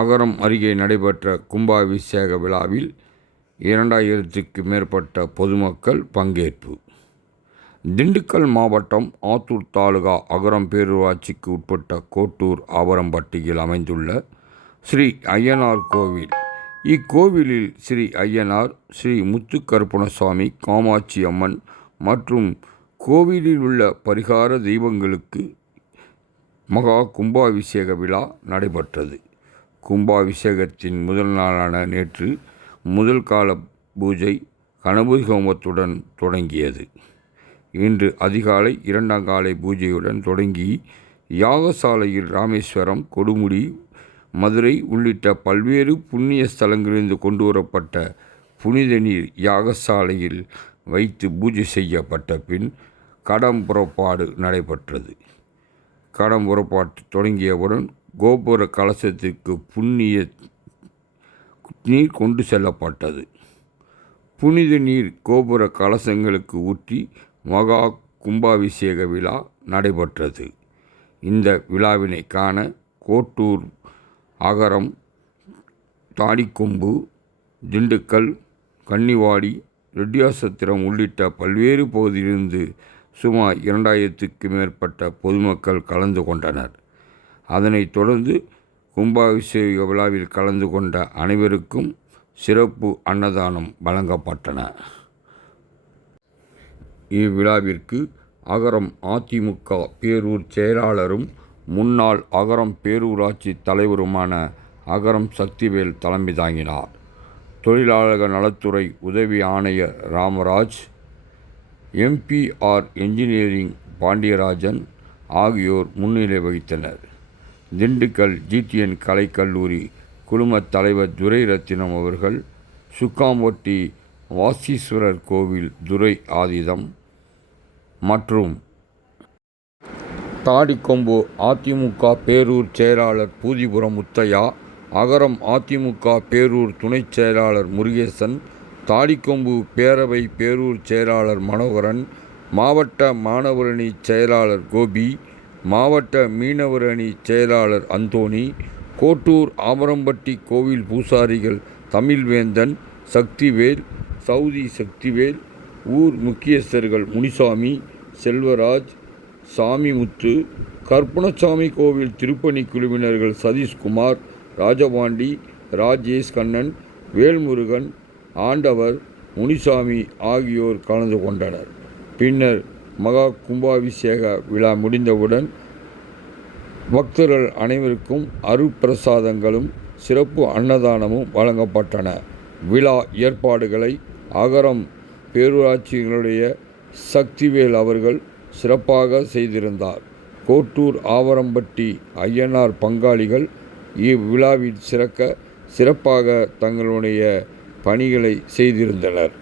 அகரம் அருகே நடைபெற்ற கும்பாபிஷேக விழாவில் இரண்டாயிரத்துக்கு மேற்பட்ட பொதுமக்கள் பங்கேற்பு. திண்டுக்கல் மாவட்டம் ஆத்தூர் தாலுகா அகரம் பேரூராட்சிக்கு உட்பட்ட கோட்டூர் ஆவரம்பட்டியில் அமைந்துள்ள ஸ்ரீ ஐயனார் கோவில். இக்கோவிலில் ஸ்ரீ ஐயனார் ஸ்ரீ முத்துக்கருப்பணசாமி காமாட்சி அம்மன் மற்றும் கோவிலில் உள்ள பரிகார தெய்வங்களுக்கு மகா கும்பாபிஷேக விழா நடைபெற்றது. கும்பாபிஷேகத்தின் முதல் நாளான நேற்று முதல் கால பூஜை கணபதி ஹோமத்துடன் தொடங்கியது. இன்று அதிகாலை இரண்டாம் காலை பூஜையுடன் தொடங்கி யாகசாலையில் ராமேஸ்வரம் கொடுமுடி மதுரை உள்ளிட்ட பல்வேறு புண்ணிய ஸ்தலங்களிலிருந்து கொண்டு வரப்பட்ட புனித நீர் யாகசாலையில் வைத்து பூஜை செய்யப்பட்ட பின் கடம் புறப்பாடு நடைபெற்றது. கடம் புறப்பாட்டு தொடங்கியவுடன் கோபுர கலசத்திற்கு புண்ணிய நீர் கொண்டு செல்லப்பட்டது. புனித நீர் கோபுர கலசங்களுக்கு ஊற்றி மகா கும்பாபிஷேக விழா நடைபெற்றது. இந்த விழாவினை காண கோட்டூர் அகரம் தாடிக்கொம்பு திண்டுக்கல் கன்னிவாடி ரெட்டியாசத்திரம் உள்ளிட்ட பல்வேறு பகுதியிலிருந்து சுமார் இரண்டாயிரத்துக்கு மேற்பட்ட பொதுமக்கள் கலந்து கொண்டனர். அதனைத் தொடர்ந்து கும்பாபிஷேக விழாவில் கலந்து கொண்ட அனைவருக்கும் சிறப்பு அன்னதானம் வழங்கப்பட்டன. இவ்விழாவிற்கு அகரம் அதிமுக பேரூர் செயலாளரும் முன்னாள் அகரம் பேரூராட்சி தலைவருமான அகரம் சக்திவேல் தலைமை தாங்கினார். தொழிலாளர் நலத்துறை உதவி ஆணையர் ராமராஜ் எம்பிஆர் என்ஜினியரிங் பாண்டியராஜன் ஆகியோர் முன்னிலை வகித்தனர். திண்டுக்கல் ஜிடிஎன் கலைக்கல்லூரி குழுமத் தலைவர் துரை ரத்தினம் அவர்கள் சுக்காம்பட்டி வாசீஸ்வரர் கோவில் துரை ஆதிதம் மற்றும் தாடிக்கொம்பு அதிமுக பேரூர் செயலாளர் பூதிபுரம் முத்தையா அகரம் அதிமுக பேரூர் துணைச் செயலாளர் முருகேசன் தாடிக்கொம்பு பேரவை பேரூர் செயலாளர் மனோகரன் மாவட்ட மாணவரணி செயலாளர் கோபி மாவட்ட மீனவர் அணி செயலாளர் அந்தோணி கோட்டூர் ஆமரம்பட்டி கோவில் பூசாரிகள் தமிழ்வேந்தன் சக்திவேல் சவுதி சக்திவேல் ஊர் முக்கியஸ்தர்கள் முனிசாமி செல்வராஜ் சாமிமுத்து கற்பணசாமி கோவில் திருப்பணி குழுவினர்கள் சதீஷ்குமார் ராஜபாண்டி ராஜேஷ் கண்ணன் வேல்முருகன் ஆண்டவர் முனிசாமி ஆகியோர் கலந்து கொண்டனர். பின்னர் மகா கும்பாபிஷேக விழா முடிந்தவுடன் பக்தர்கள் அனைவருக்கும் அருப்பிரசாதங்களும் சிறப்பு அன்னதானமும் வழங்கப்பட்டன. விழா ஏற்பாடுகளை அகரம் பேரூராட்சிகளுடைய சக்திவேல் அவர்கள் சிறப்பாக செய்திருந்தார். கோட்டூர் ஆவரம்பட்டி ஐயனார் பங்காளிகள் இவ்விழாவில் சிறக்க சிறப்பாக தங்களுடைய பணிகளை செய்திருந்தனர்.